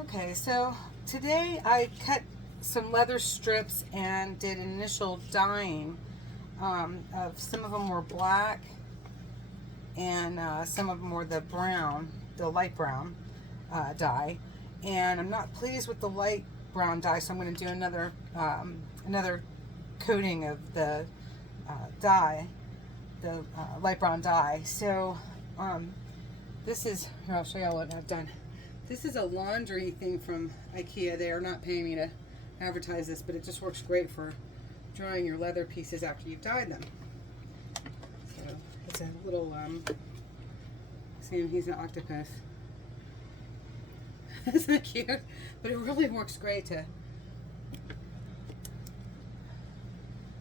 Okay, so today I cut some leather strips and did initial dyeing. Of some of them were black, and some of them were the brown, the light brown dye. And I'm not pleased with the light brown dye, so I'm going to do another coating of the dye, the light brown dye. So this is, here, I'll show you what I've done. This is a laundry thing from IKEA. They are not paying me to advertise this, but it just works great for drying your leather pieces after you've dyed them. So it's a little, see him, he's an octopus. Isn't it cute? But it really works great to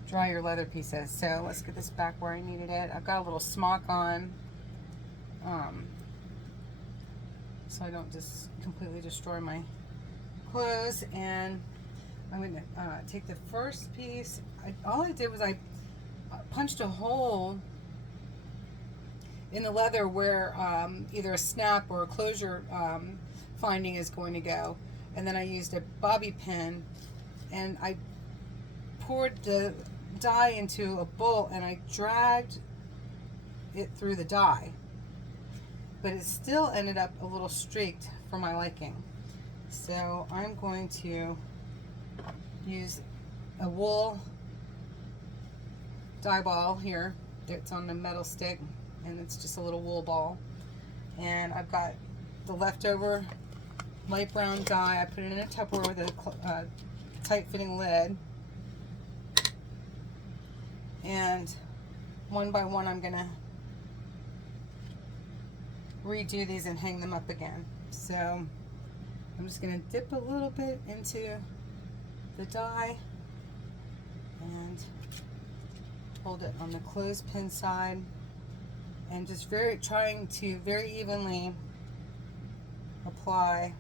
dry your leather pieces. So let's get this back where I needed it. I've got a little smock on, so I don't just completely destroy my clothes. And I'm going to take the first piece. All I did was I punched a hole in the leather where either a snap or a closure finding is going to go, and then I used a bobby pin and I poured the dye into a bowl and I dragged it through the dye, but it still ended up a little streaked for my liking. So I'm going to use a wool dye ball here. It's on the metal stick and it's just a little wool ball, and I've got the leftover light brown dye. I put it in a Tupperware with a tight fitting lid, and one by one I'm gonna redo these and hang them up again. So I'm just gonna dip a little bit into the dye and hold it on the clothespin side, and just trying to very evenly apply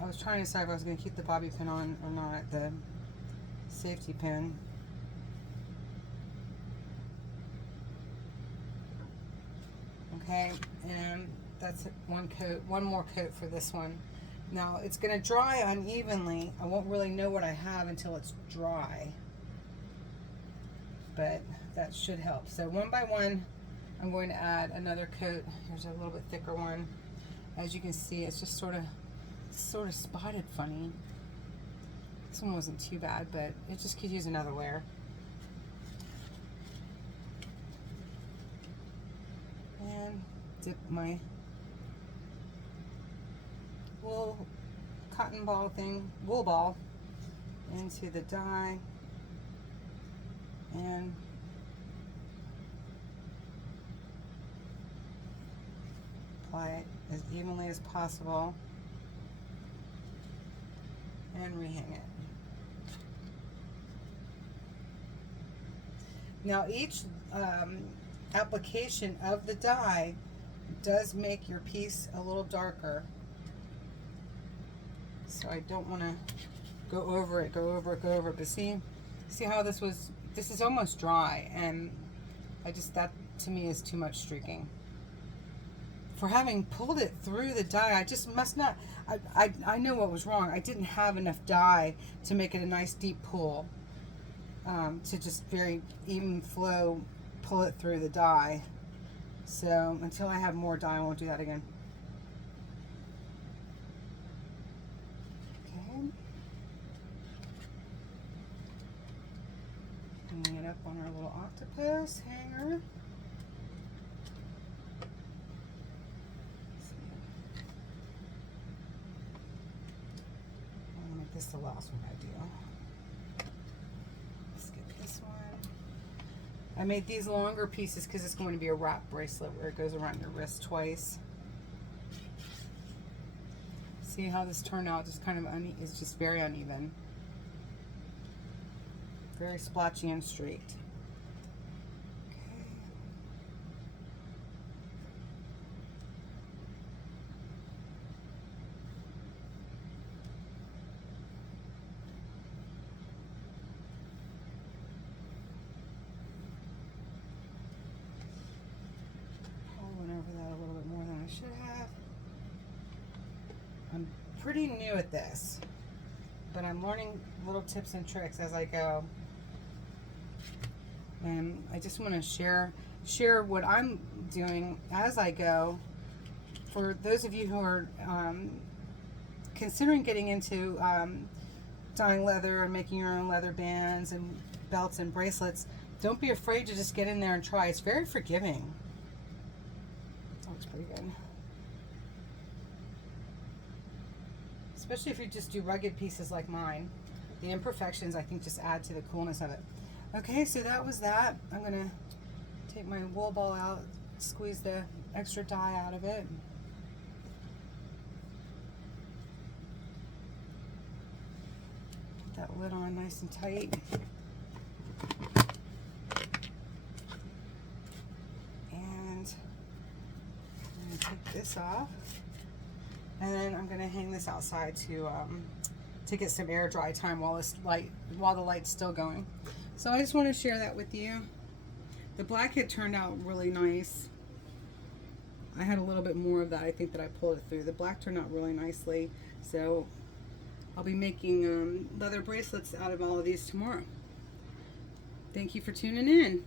I was trying to decide if I was going to keep the bobby pin on or not, the safety pin. Okay, and that's one coat, one more coat for this one. Now it's going to dry unevenly. I won't really know what I have until it's dry, but that should help. So one by one I'm going to add another coat. Here's a little bit thicker one. As you can see, it's just sort of spotted funny. This one wasn't too bad, but it just could use another wear. And dip my wool cotton ball thing, wool ball, into the dye, and apply it as evenly as possible and rehang it. Now each application of the dye does make your piece a little darker, so I don't want to go over it, but see how this is almost dry, and that to me is too much streaking. For having pulled it through the dye, I just must not, I know what was wrong. I didn't have enough dye to make it a nice deep pull, to just very even flow, pull it through the dye. So until I have more dye, I won't do that again. Okay. Hanging it up on our little octopus hanger. This is the last one I do. Let's get this one. I made these longer pieces because it's going to be a wrap bracelet where it goes around your wrist twice. See how this turned out? Just kind of it's just very uneven, very splotchy and streaked. pretty new at this, but I'm learning little tips and tricks as I go. And I just want to share what I'm doing as I go. For those of you who are considering getting into dyeing leather and making your own leather bands and belts and bracelets, don't be afraid to just get in there and try. It's very forgiving. That looks pretty good. Especially if you just do rugged pieces like mine. The imperfections, I think, just add to the coolness of it. Okay, so that was that. I'm going to take my wool ball out, squeeze the extra dye out of it. Put that lid on nice and tight. And I'm going to take this off. And then I'm going to hang this outside to get some air dry time while the light's still going. So I just want to share that with you. The black had turned out really nice. I had a little bit more of that. I think that I pulled it through. The black turned out really nicely. So I'll be making leather bracelets out of all of these tomorrow. Thank you for tuning in.